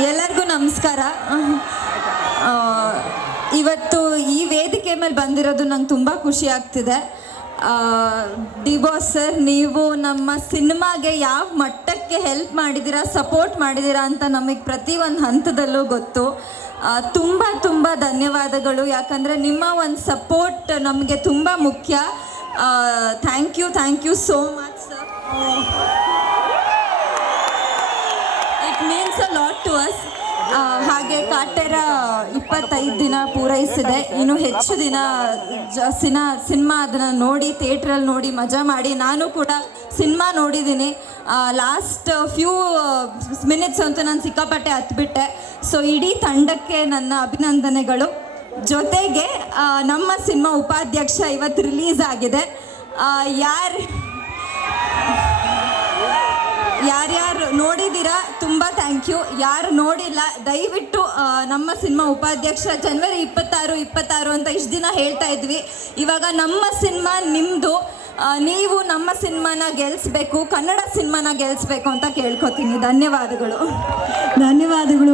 ಎಲ್ಲರಿಗೂ ನಮಸ್ಕಾರ. ಇವತ್ತು ಈ ವೇದಿಕೆ ಮೇಲೆ ಬಂದಿರೋದು ನಂಗೆ ತುಂಬ ಖುಷಿ ಆಗ್ತಿದೆ. ಡಿ ಸರ್, ನೀವು ನಮ್ಮ ಸಿನಿಮಾಗೆ ಯಾವ ಮಟ್ಟಕ್ಕೆ ಹೆಲ್ಪ್ ಮಾಡಿದ್ದೀರಾ ಸಪೋರ್ಟ್ ಮಾಡಿದ್ದೀರಾ ಅಂತ ನಮಗೆ ಪ್ರತಿ ಒಂದು ಹಂತದಲ್ಲೂ ಗೊತ್ತು. ತುಂಬ ತುಂಬ ಧನ್ಯವಾದಗಳು. ಯಾಕಂದರೆ ನಿಮ್ಮ ಒಂದು ಸಪೋರ್ಟ್ ನಮಗೆ ತುಂಬ ಮುಖ್ಯ. Thank you thank you so much sir means a lot to us ಹಾಗೆ ಕಾಟೇರ ಇಪ್ಪತ್ತೈದು ದಿನ ಪೂರೈಸಿದೆ. ಇನ್ನು ಹೆಚ್ಚು ದಿನ ಸಿನ, ಸಿನಿಮಾ ಅದನ್ನು ನೋಡಿ ಥಿಯೇಟ್ರಲ್ಲಿ ನೋಡಿ, ಮಜಾ ಮಾಡಿ. ನಾನು ಕೂಡ ಸಿನಿಮಾ ನೋಡಿದ್ದೀನಿ. ಲಾಸ್ಟ್ ಫ್ಯೂ ಮಿನಿಟ್ಸ್ ಅಂತೂ ನಾನು ಸಿಕ್ಕಾಪಟ್ಟೆ ಹತ್ಬಿಟ್ಟೆ. ಸೊ ಇಡೀ ತಂಡಕ್ಕೆ ನನ್ನ ಅಭಿನಂದನೆಗಳು. ಜೊತೆಗೆ ನಮ್ಮ ಸಿನಿಮಾ ಉಪಾಧ್ಯಕ್ಷ ಇವತ್ತು ರಿಲೀಸ್ ಆಗಿದೆ. ಯಾರು, ಯಾರ್ಯಾರು ನೋಡಿದ್ದೀರಾ? ತುಂಬ ಥ್ಯಾಂಕ್ ಯು ಯಾರು ನೋಡಿಲ್ಲ, ದಯವಿಟ್ಟು ನಮ್ಮ ಸಿನಿಮಾ ಉಪಾಧ್ಯಕ್ಷ ಜನವರಿ ಇಪ್ಪತ್ತಾರು ಇಪ್ಪತ್ತಾರು ಅಂತ ಇಷ್ಟು ದಿನ ಹೇಳ್ತಾ ಇದ್ವಿ. ಇವಾಗ ನಮ್ಮ ಸಿನಿಮಾ ನಿಮ್ಮದು ನೀವು ನಮ್ಮ ಸಿನಿಮಾನ ಗೆಲ್ಲಿಸ್ಬೇಕು ಕನ್ನಡ ಸಿನಿಮಾನ ಗೆಲ್ಲಿಸ್ಬೇಕು ಅಂತ ಕೇಳ್ಕೊತೀನಿ. ಧನ್ಯವಾದಗಳು. ಧನ್ಯವಾದಗಳು